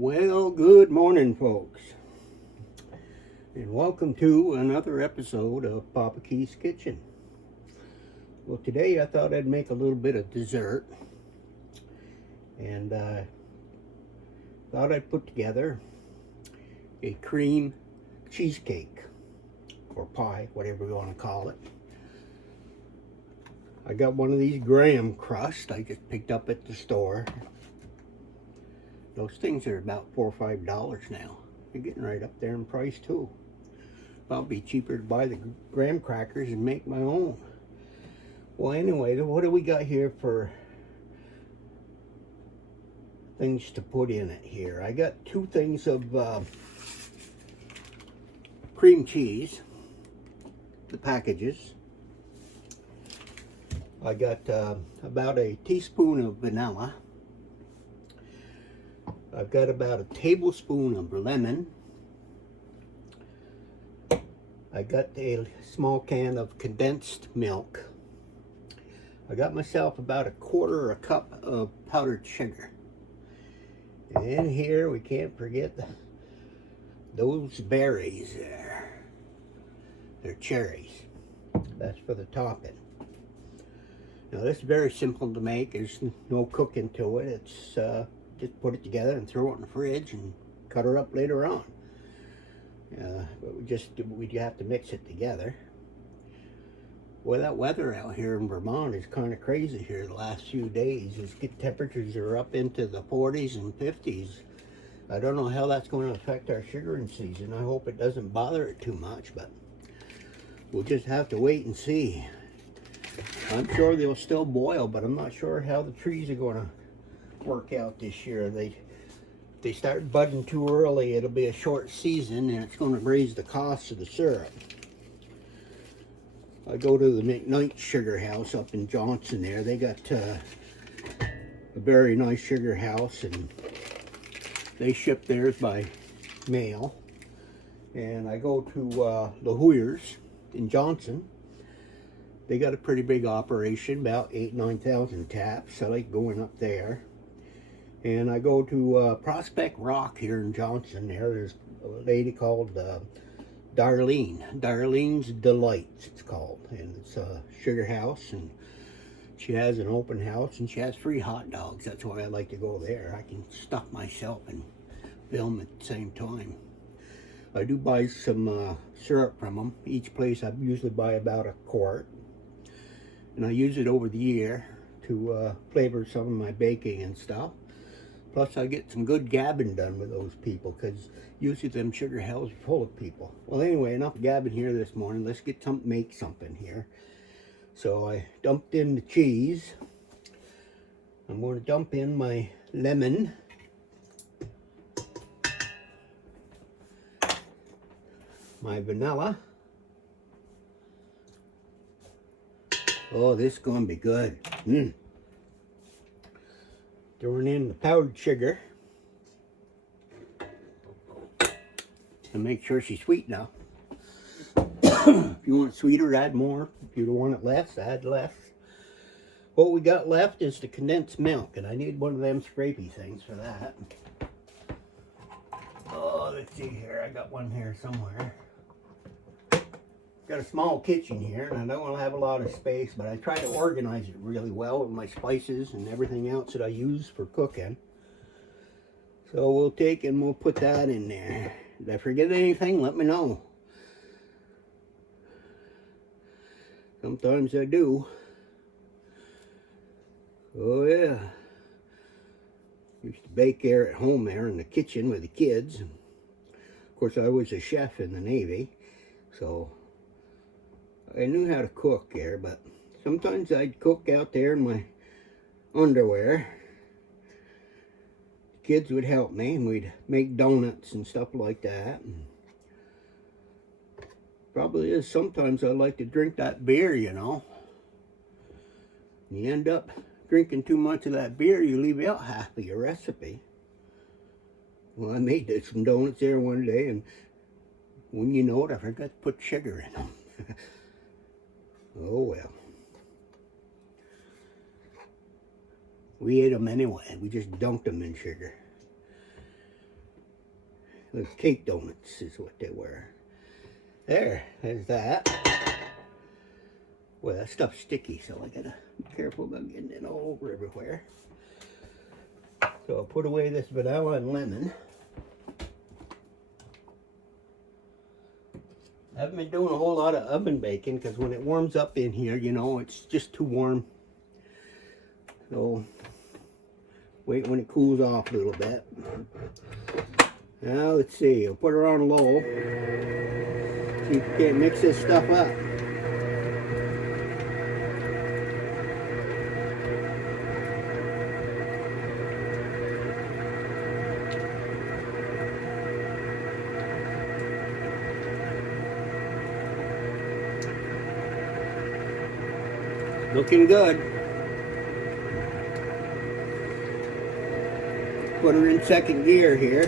Well, good morning, folks, and welcome to another episode of Papa Key's Kitchen. Well, today I thought I'd make a little bit of dessert, and thought I'd put together a cream cheesecake, or pie, whatever you want to call it. I got one of these graham crust I just picked up at the store. Those things are about $4 or $5 now. They're getting right up there in price too. Probably cheaper to buy the graham crackers and make my own. Well, anyway, what do we got here for things to put in it here? I got two things of cream cheese, the packages. I got about a teaspoon of vanilla. I've got about a tablespoon of lemon. I got a small can of condensed milk. I got myself about a quarter a cup of powdered sugar. And here we can't forget those berries there. They're cherries. That's for the topping. Now this is very simple to make. There's no cooking to it. It's just put it together and throw it in the fridge and cut her up later on. But we have to mix it together. Well, that weather out here in Vermont is kind of crazy here the last few days. Temperatures are up into the 40s and 50s. I don't know how that's going to affect our sugaring season. I hope it doesn't bother it too much, but we'll just have to wait and see. I'm sure they'll still boil, but I'm not sure how the trees are going to work out this year. If they start budding too early, it'll be a short season and it's going to raise the cost of the syrup. I go to the McKnight Sugar House up in Johnson there. They got a very nice sugar house, and they ship theirs by mail. And I go to the Hoyers in Johnson. They got a pretty big operation, about 8,000-9,000 taps. I like going up there. And I go to Prospect Rock here in Johnson. There's a lady called Darlene's Delights, it's called. And it's a sugar house, and she has an open house, and she has free hot dogs. That's why I like to go there. I can stuff myself and film at the same time. I do buy some syrup from them. Each place I usually buy about a quart. And I use it over the year to flavor some of my baking and stuff. Plus I get some good gabbing done with those people, because usually them sugar hells are full of people. Well, anyway, enough gabbing here this morning. Let's make something here. So I dumped in the cheese. I'm going to dump in my lemon. My vanilla. Oh, this is going to be good. Throwing in the powdered sugar. And make sure she's sweet now. If you want it sweeter, add more. If you don't want it less, add less. What we got left is the condensed milk, and I need one of them scrapey things for that. Oh, let's see here. I got one here somewhere. Got a small kitchen here, and I don't want to have a lot of space, but I try to organize it really well with my spices and everything else that I use for cooking. So we'll take and we'll put that in there. Did I forget anything? Let me know. Sometimes I do. Oh yeah. Used to bake there at home there in the kitchen with the kids. Of course, I was a chef in the Navy, so I knew how to cook there, but sometimes I'd cook out there in my underwear. The kids would help me, and we'd make donuts and stuff like that. And probably is sometimes I like to drink that beer, you know. You end up drinking too much of that beer, you leave out half of your recipe. Well, I made some donuts there one day, and when you know it, I forgot to put sugar in them. Oh well. We ate them anyway. We just dunked them in sugar. Those cake donuts is what they were. There's that. Well, that stuff's sticky, so I gotta be careful about getting it all over everywhere. So I'll put away this vanilla and lemon. I haven't been doing a whole lot of oven baking because when it warms up in here, you know, it's just too warm. So wait when it cools off a little bit. Now let's see, I'll put her on low. See if we can't mix this stuff up. Looking good. Put her in second gear here.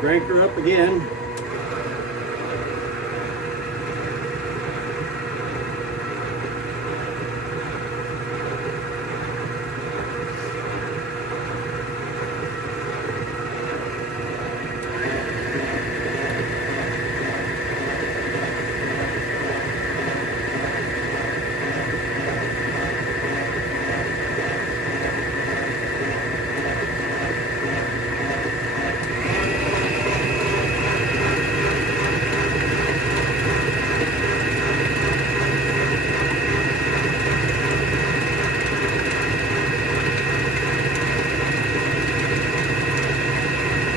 Crank her up again.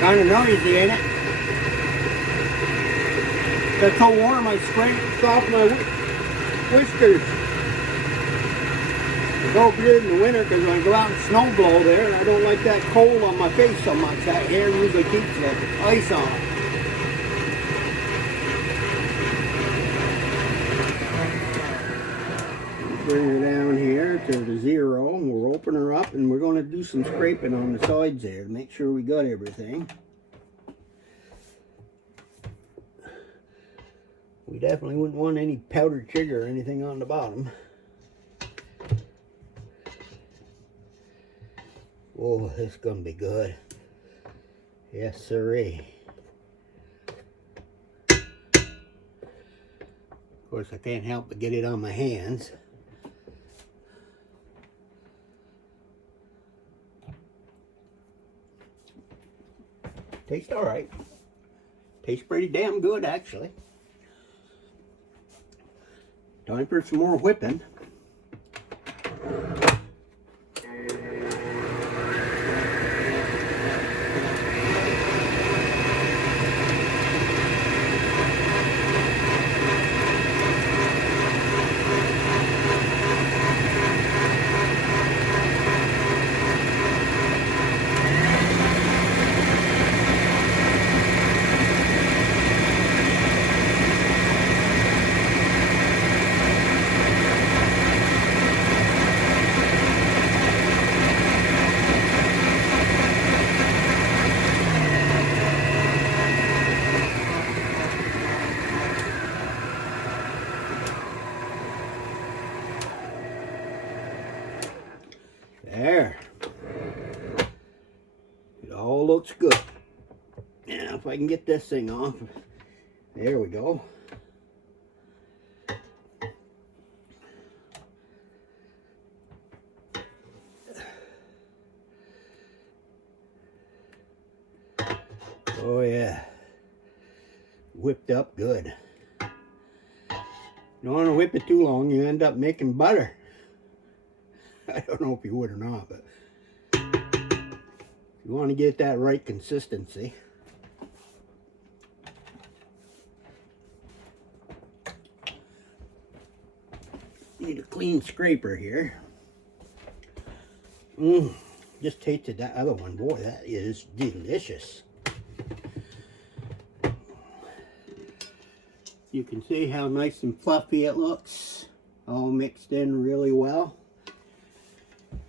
Kind of noisy, ain't it? It's so warm I scraped off my whiskers. It's so weird in the winter because when I go out and snow blow there, I don't like that cold on my face so much. That hair usually keeps the ice on. Bring her down here to the 0. We'll open her up and we're going to do some scraping on the sides there to make sure we got everything. We definitely wouldn't want any powdered sugar or anything on the bottom. Oh, this is going to be good. Yes, sirree. Of course, I can't help but get it on my hands. Tastes all right. Tastes pretty damn good, actually. Time for some more whipping. There. It all looks good. Now, if I can get this thing off. There we go. Oh yeah. Whipped up good. You don't want to whip it too long, you end up making butter. I don't know if you would or not, but you want to get that right consistency. Need a clean scraper here. Just tasted that other one. Boy, that is delicious. You can see how nice and fluffy it looks. All mixed in really well.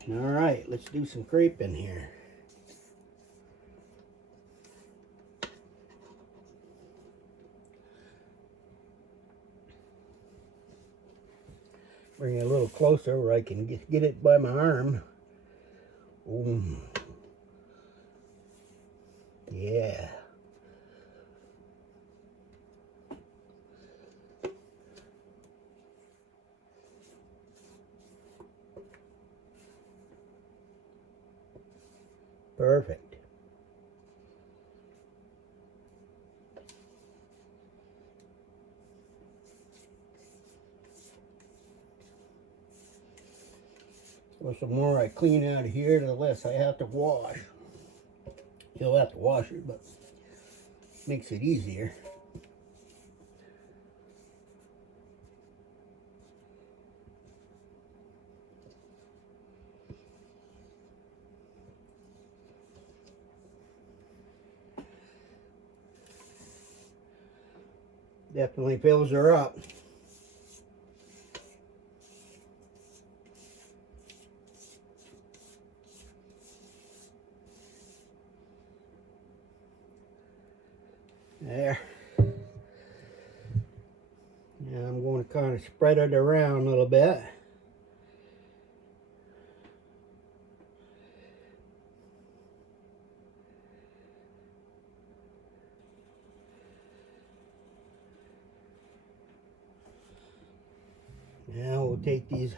Alright, let's do some creping here. Bring it a little closer where I can get it by my arm. Ooh. Yeah. Perfect. Well, the more I clean out of here, the less I have to wash. Still have to wash it, but makes it easier. Definitely fills her up. There. Now I'm going to kind of spread it around a little bit. Now we'll take these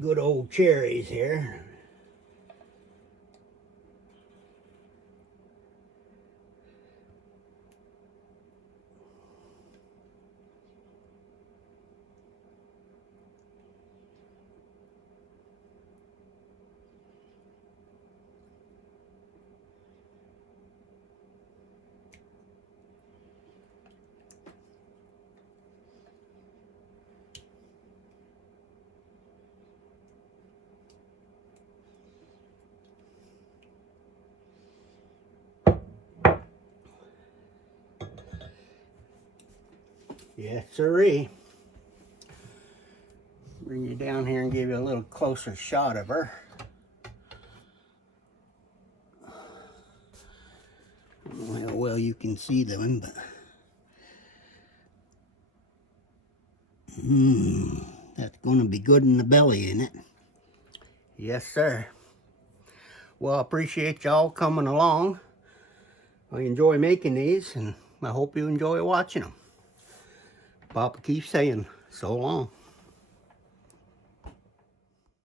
good old cherries here. Yes, sirree. Bring you down here and give you a little closer shot of her. I don't know how well you can see them, but that's going to be good in the belly, isn't it? Yes, sir. Well, I appreciate y'all coming along. I enjoy making these, and I hope you enjoy watching them. Papa keeps saying, so long.